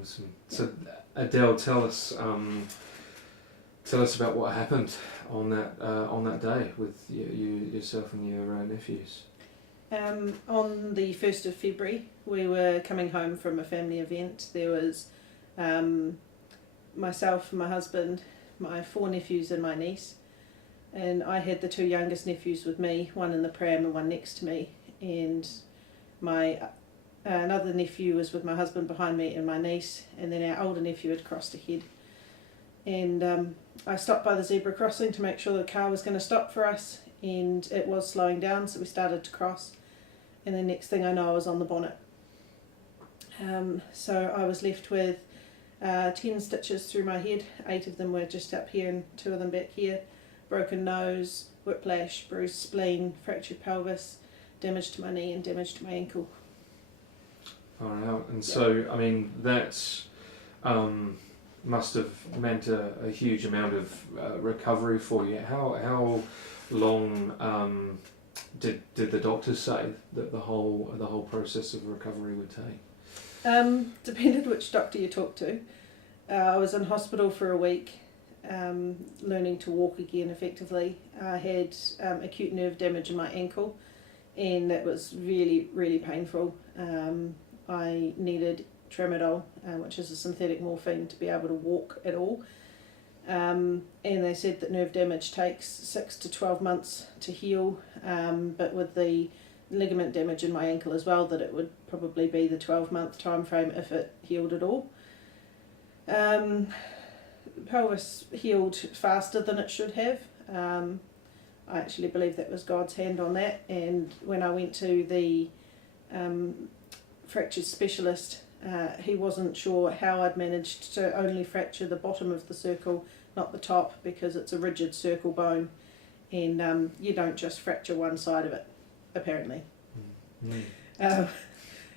things. And so Adele, tell us about what happened on that day with yourself and your nephews. On the 1st of February, we were coming home from a family event. There was myself, my husband, my 4 nephews and my niece. And I had the 2 youngest nephews with me, one in the pram and one next to me. And my another nephew was with my husband behind me and my niece. And then our older nephew had crossed ahead. And I stopped by the zebra crossing to make sure the car was going to stop for us. And it was slowing down, so we started to cross. And the next thing I know, I was on the bonnet. So I was left with 10 stitches through my head. 8 of them were just up here and 2 of them back here. Broken nose, whiplash, bruised spleen, fractured pelvis, damage to my knee and damage to my ankle. All right, and so, I mean, that must have meant a huge amount of recovery for you. How long did the doctors say that the whole process of recovery would take? Depended which doctor you talked to. I was in hospital for a week, learning to walk again effectively. I had acute nerve damage in my ankle, and that was really, really painful. I needed tramadol, which is a synthetic morphine, to be able to walk at all. And they said that nerve damage takes 6 to 12 months to heal, but with the ligament damage in my ankle as well, that it would probably be the 12-month time frame if it healed at all. Pelvis healed faster than it should have. I actually believe that was God's hand on that, and when I went to the fracture specialist, he wasn't sure how I'd managed to only fracture the bottom of the circle, not the top, because it's a rigid circle bone, and you don't just fracture one side of it, apparently.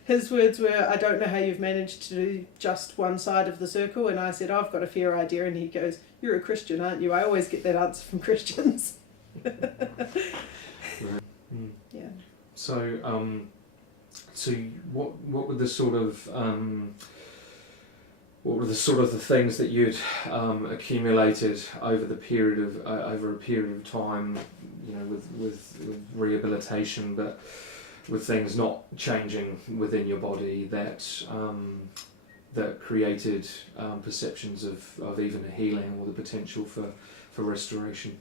His words were, "I don't know how you've managed to do just one side of the circle," and I said, "I've got a fair idea," and he goes, "You're a Christian, aren't you? I always get that answer from Christians." Yeah. So, so what were the sort of the things that you'd accumulated over a period of time, you know, with rehabilitation, but with things not changing within your body that created perceptions of even a healing or the potential for restoration?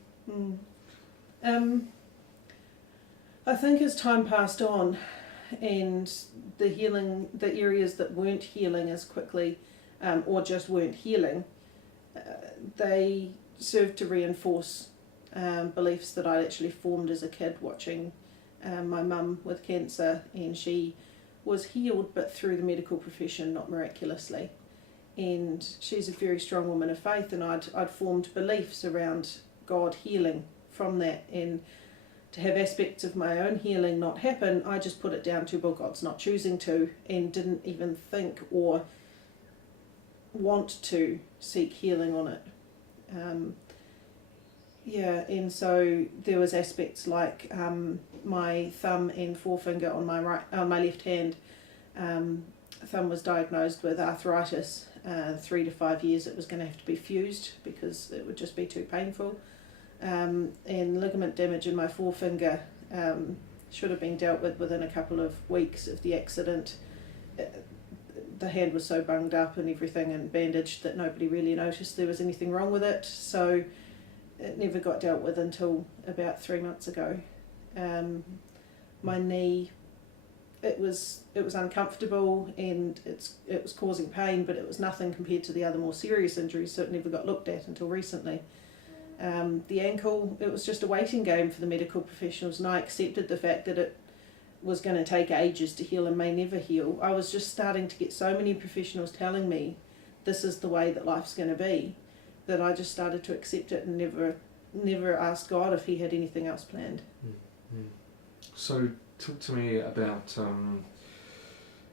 I think as time passed on, and the healing, the areas that weren't healing as quickly, or just weren't healing, they served to reinforce beliefs that I'd actually formed as a kid watching my mum with cancer, and she was healed but through the medical profession, not miraculously. And she's a very strong woman of faith, and I'd formed beliefs around God healing from that, and to have aspects of my own healing not happen, I just put it down to, well, God's not choosing to, and didn't even think or want to seek healing on it. And so there was aspects like my thumb and forefinger on my left hand. Thumb was diagnosed with arthritis. 3 to 5 years it was going to have to be fused because it would just be too painful. And ligament damage in my forefinger should have been dealt with within a couple of weeks of the accident. The hand was so bunged up and everything and bandaged that nobody really noticed there was anything wrong with it, so it never got dealt with until about 3 months ago. My knee, it was uncomfortable and it was causing pain, but it was nothing compared to the other more serious injuries, so it never got looked at until recently. The ankle, it was just a waiting game for the medical professionals, and I accepted the fact that it was going to take ages to heal and may never heal. I was just starting to get so many professionals telling me this is the way that life's going to be, that I just started to accept it and never asked God if he had anything else planned. Mm-hmm. So talk to me about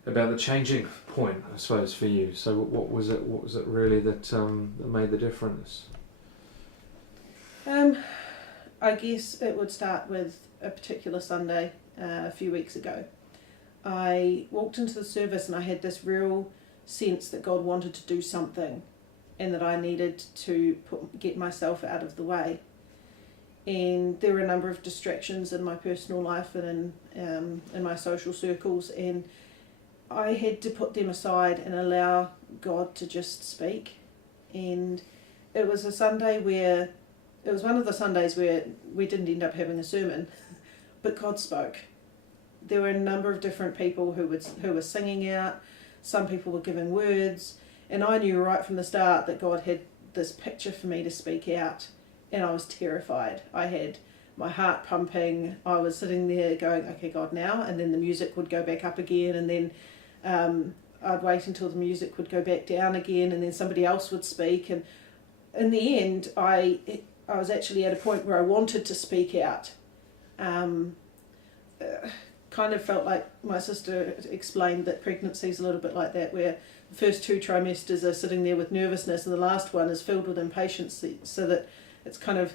the changing point, I suppose, for you. So what was it really that made the difference? I guess it would start with a particular Sunday a few weeks ago. I walked into the service and I had this real sense that God wanted to do something and that I needed to get myself out of the way. And there were a number of distractions in my personal life and in my social circles, and I had to put them aside and allow God to just speak. And it was one of the Sundays where we didn't end up having a sermon, but God spoke. There were a number of different people who were singing out. Some people were giving words, and I knew right from the start that God had this picture for me to speak out, and I was terrified. I had my heart pumping. I was sitting there going, okay, God, now, and then the music would go back up again, and then I'd wait until the music would go back down again, and then somebody else would speak. And in the end, I was actually at a point where I wanted to speak out. Kind of felt like my sister explained that pregnancy is a little bit like that, where the first 2 trimesters are sitting there with nervousness, and the last one is filled with impatience, so that it's kind of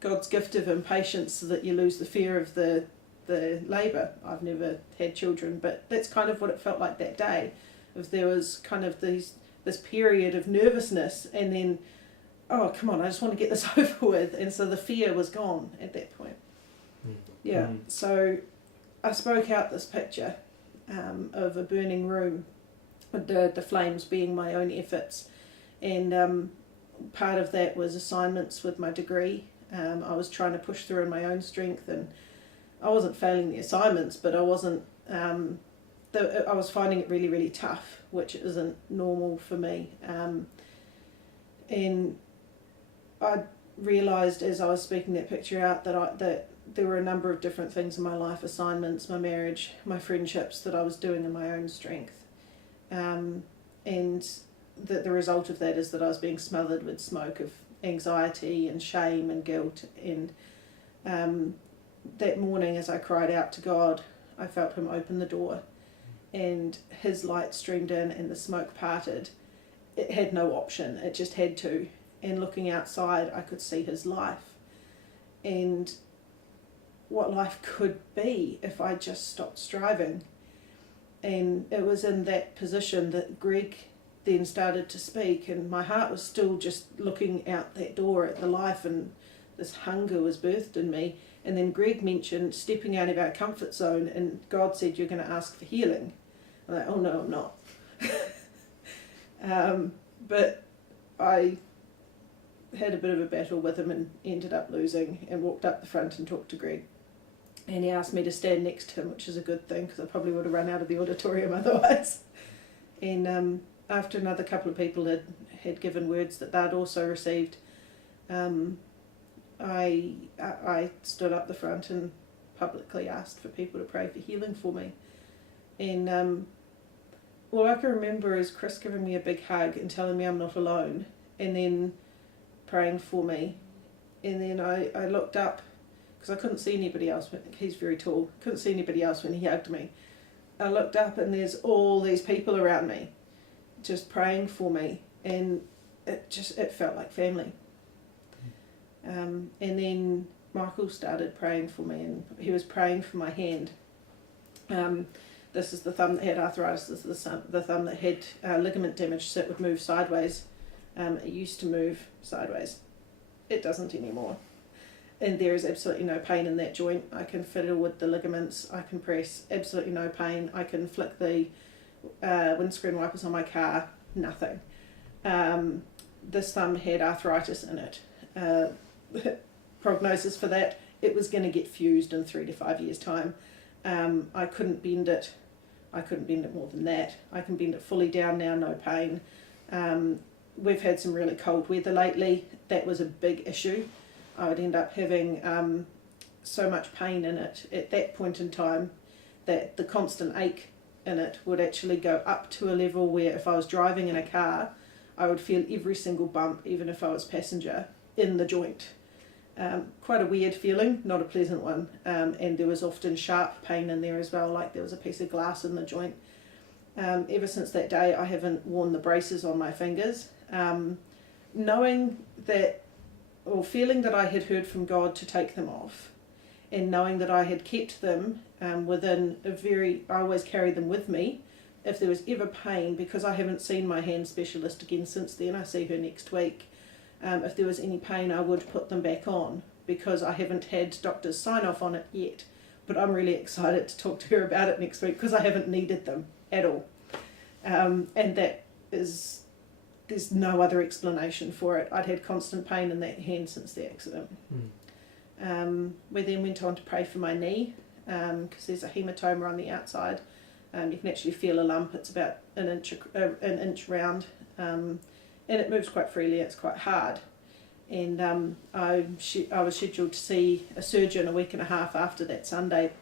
God's gift of impatience, so that you lose the fear of the labour. I've never had children, but that's kind of what it felt like that day. If there was kind of this period of nervousness, and then, oh, come on, I just want to get this over with, and so the fear was gone at that point. Yeah, so I spoke out this picture of a burning room, the flames being my own efforts, and part of that was assignments with my degree. I was trying to push through in my own strength, and I wasn't failing the assignments, but I wasn't. I was finding it really, really tough, which isn't normal for me. And I realised as I was speaking that picture out that there were a number of different things in my life, assignments, my marriage, my friendships, that I was doing in my own strength. And that the result of that is that I was being smothered with smoke of anxiety and shame and guilt. And that morning, as I cried out to God, I felt him open the door, and his light streamed in and the smoke parted. It had no option, it just had to. And looking outside, I could see his life, and what life could be if I just stopped striving. And it was in that position that Greg then started to speak, and my heart was still just looking out that door at the life, and this hunger was birthed in me. And then Greg mentioned stepping out of our comfort zone, and God said, you're going to ask for healing. I'm like, oh no, I'm not. But I had a bit of a battle with him and ended up losing, and walked up the front and talked to Greg. And he asked me to stand next to him, which is a good thing, because I probably would have run out of the auditorium otherwise. And after another couple of people had given words that they'd also received, I stood up the front and publicly asked for people to pray for healing for me. And all I can remember is Chris giving me a big hug and telling me I'm not alone, and then praying for me. And then I looked up, because I couldn't see anybody else. He's very tall. Couldn't see anybody else when he hugged me. I looked up, and there's all these people around me just praying for me, and it felt like family. And then Michael started praying for me, and he was praying for my hand. This is the thumb that had arthritis. This is the thumb that had ligament damage, so it would move sideways. It used to move sideways. It doesn't anymore. And there is absolutely no pain in that joint. I can fiddle with the ligaments. I can press. Absolutely no pain. I can flick the windscreen wipers on my car. Nothing. This thumb had arthritis in it. Prognosis for that, it was going to get fused in 3 to 5 years' time. I couldn't bend it. I couldn't bend it more than that. I can bend it fully down now, no pain. We've had some really cold weather lately. That was a big issue. I would end up having so much pain in it at that point in time that the constant ache in it would actually go up to a level where if I was driving in a car, I would feel every single bump, even if I was passenger, in the joint. Quite a weird feeling, not a pleasant one. And there was often sharp pain in there as well, like there was a piece of glass in the joint. Ever since that day, I haven't worn the braces on my fingers. Knowing that, or feeling that I had heard from God to take them off, and knowing that I had kept them within I always carry them with me, if there was ever pain, because I haven't seen my hand specialist again since then, I see her next week, if there was any pain I would put them back on, because I haven't had doctor's sign off on it yet, but I'm really excited to talk to her about it next week because I haven't needed them at all, and that is, there's no other explanation for it. I'd had constant pain in that hand since the accident. We then went on to pray for my knee, because there's a hematoma on the outside. You can actually feel a lump. It's about an inch round, and it moves quite freely. It's quite hard, and I was scheduled to see a surgeon a week and a half after that Sunday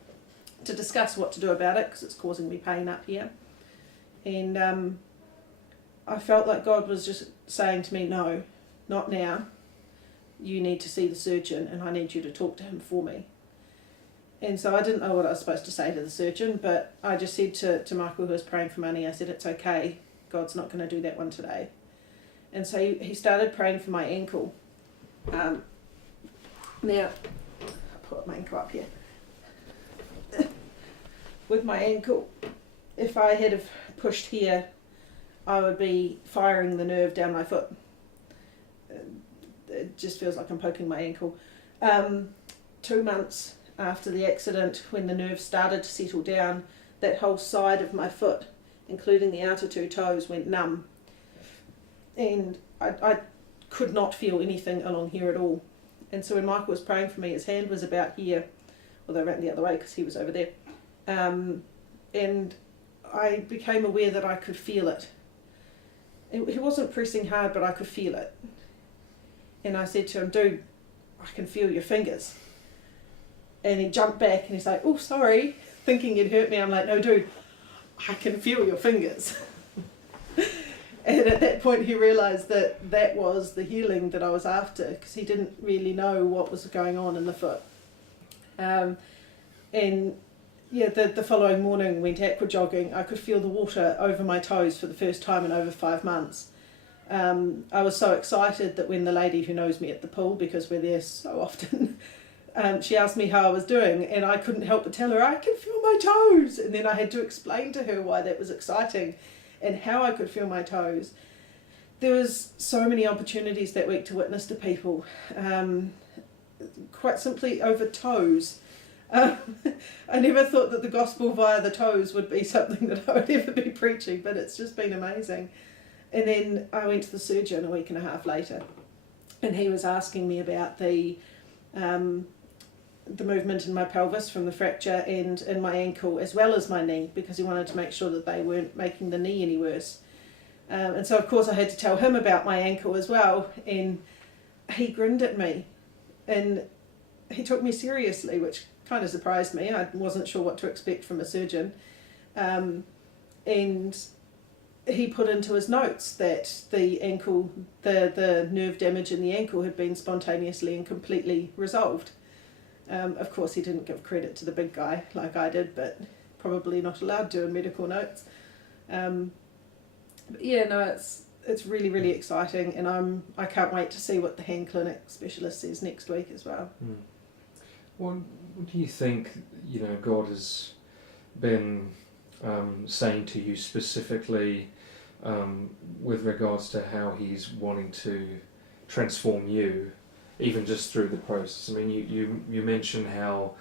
to discuss what to do about it because it's causing me pain up here, and I felt like God was just saying to me, no, not now. You need to see the surgeon, and I need you to talk to him for me. And so I didn't know what I was supposed to say to the surgeon, but I just said to Michael, who was praying for money, I said, it's okay, God's not going to do that one today. And so he started praying for my ankle. Now, I'll put my ankle up here. With my ankle, if I had have pushed here, I would be firing the nerve down my foot. It just feels like I'm poking my ankle. 2 months after the accident, when the nerve started to settle down, that whole side of my foot, including the outer 2 toes, went numb. And I could not feel anything along here at all. And so when Michael was praying for me, his hand was about here, although I went the other way because he was over there. And I became aware that I could feel it. He wasn't pressing hard, but I could feel it. And I said to him, dude, I can feel your fingers. And he jumped back and he's like, oh, sorry, thinking it hurt me. I'm like, no, dude, I can feel your fingers. And at that point he realised that that was the healing that I was after, because he didn't really know what was going on in the foot. And yeah, the following morning went aqua jogging. I could feel the water over my toes for the first time in over 5 months. I was so excited that when the lady who knows me at the pool, because we're there so often, she asked me how I was doing, and I couldn't help but tell her, I can feel my toes. And then I had to explain to her why that was exciting and how I could feel my toes. There was so many opportunities that week to witness to people, quite simply over toes. I never thought that the gospel via the toes would be something that I would ever be preaching, but it's just been amazing. And then I went to the surgeon a week and a half later, and he was asking me about the movement in my pelvis from the fracture and in my ankle as well as my knee, because he wanted to make sure that they weren't making the knee any worse. And so of course I had to tell him about my ankle as well, and he grinned at me and he took me seriously, which kind of surprised me. I wasn't sure what to expect from a surgeon. And he put into his notes that the ankle, the nerve damage in the ankle had been spontaneously and completely resolved. Of course, he didn't give credit to the big guy like I did, but probably not allowed to in medical notes. But yeah, no, it's really, really exciting, and I can't wait to see what the hand clinic specialist says next week as well. What do you think, God has been saying to you specifically with regards to how he's wanting to transform you, even just through the process? I mean, you mentioned how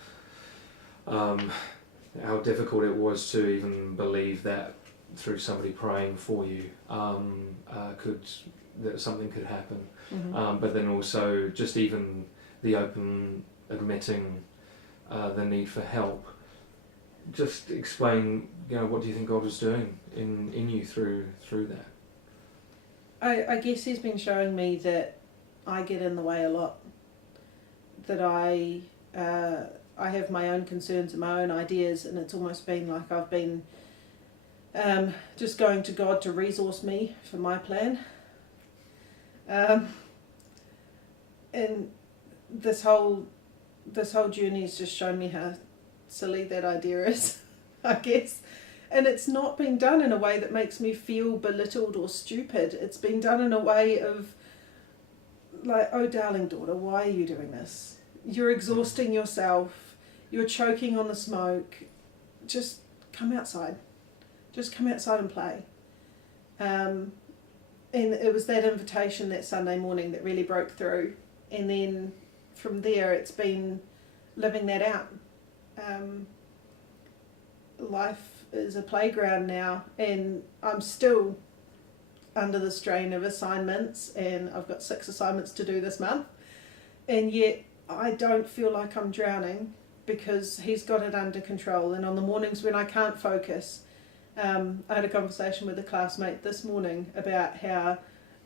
difficult it was to even believe that through somebody praying for you that something could happen. Mm-hmm. But then also just even the open admitting the need for help. Just explain, what do you think God was doing in you through that? I guess he's been showing me that I get in the way a lot, that I have my own concerns and my own ideas, and it's almost been like I've been just going to God to resource me for my plan. And this whole journey has just shown me how silly that idea is, I guess. And it's not been done in a way that makes me feel belittled or stupid. It's been done in a way of like, oh darling daughter, why are you doing this? You're exhausting yourself. You're choking on the smoke. Just come outside. just come outside and play. And it was that invitation that Sunday morning that really broke through. And then from there, it's been living that out. Life is a playground now, and I'm still under the strain of assignments, and I've got 6 assignments to do this month, and yet I don't feel like I'm drowning because he's got it under control. And on the mornings when I can't focus, I had a conversation with a classmate this morning about how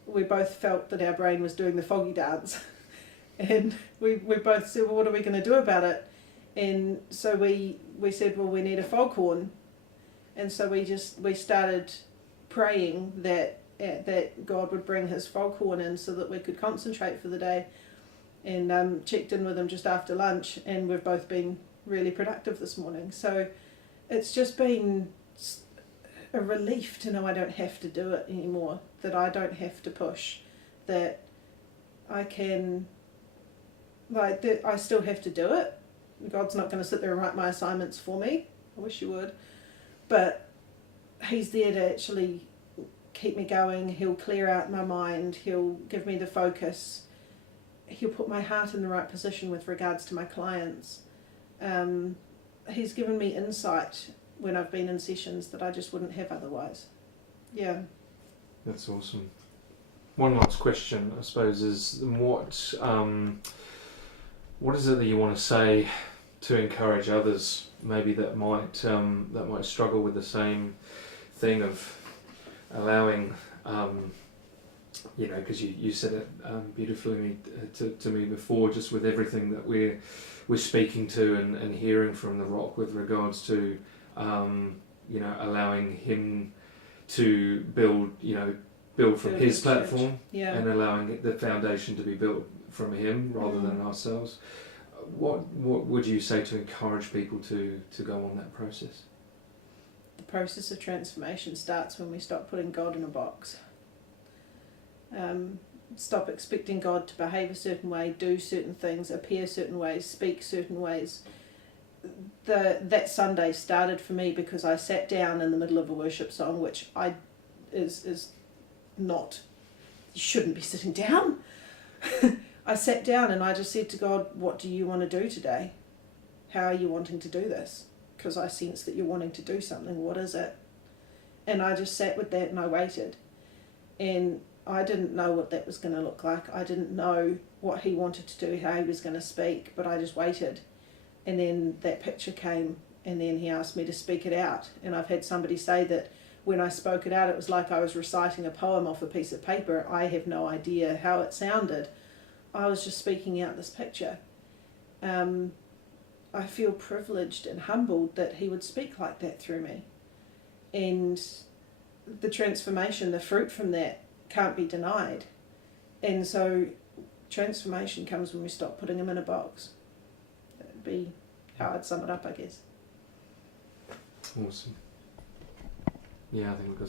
we both felt that our brain was doing the foggy dance. And we both said, well, what are we going to do about it? And so we said, well, we need a foghorn. And so we started praying that God would bring his foghorn in so that we could concentrate for the day. And checked in with him just after lunch, and we've both been really productive this morning. So it's just been a relief to know I don't have to do it anymore, that I don't have to push, that I can, that I still have to do it. God's not going to sit there and write my assignments for me. I wish he would. But he's there to actually keep me going. He'll clear out my mind. He'll give me the focus. He'll put my heart in the right position with regards to my clients. He's given me insight when I've been in sessions that I just wouldn't have otherwise. Yeah. That's awesome. One last question, I suppose, is what is it that you want to say to encourage others, maybe that might struggle with the same thing of allowing, because you said it beautifully to me before, just with everything that we're speaking to and hearing from the Rock with regards to, allowing him to build from his platform, yeah, and allowing the foundation to be built from him rather than ourselves. What would you say to encourage people to go on that process? The process of transformation starts when we stop putting God in a box. Stop expecting God to behave a certain way, do certain things, appear certain ways, speak certain ways. That Sunday started for me because I sat down in the middle of a worship song, which is not, you shouldn't be sitting down. I sat down and I just said to God, what do you want to do today? How are you wanting to do this? Because I sense that you're wanting to do something. What is it? And I just sat with that and I waited. And I didn't know what that was going to look like. I didn't know what he wanted to do, how he was going to speak, but I just waited. And then that picture came, and then he asked me to speak it out. And I've had somebody say that when I spoke it out, it was like I was reciting a poem off a piece of paper. I have no idea how it sounded. I was just speaking out this picture. I feel privileged and humbled that he would speak like that through me. And the transformation, the fruit from that can't be denied. And so transformation comes when we stop putting him in a box. That would be how I'd sum it up, I guess. Awesome. Yeah, I think we've got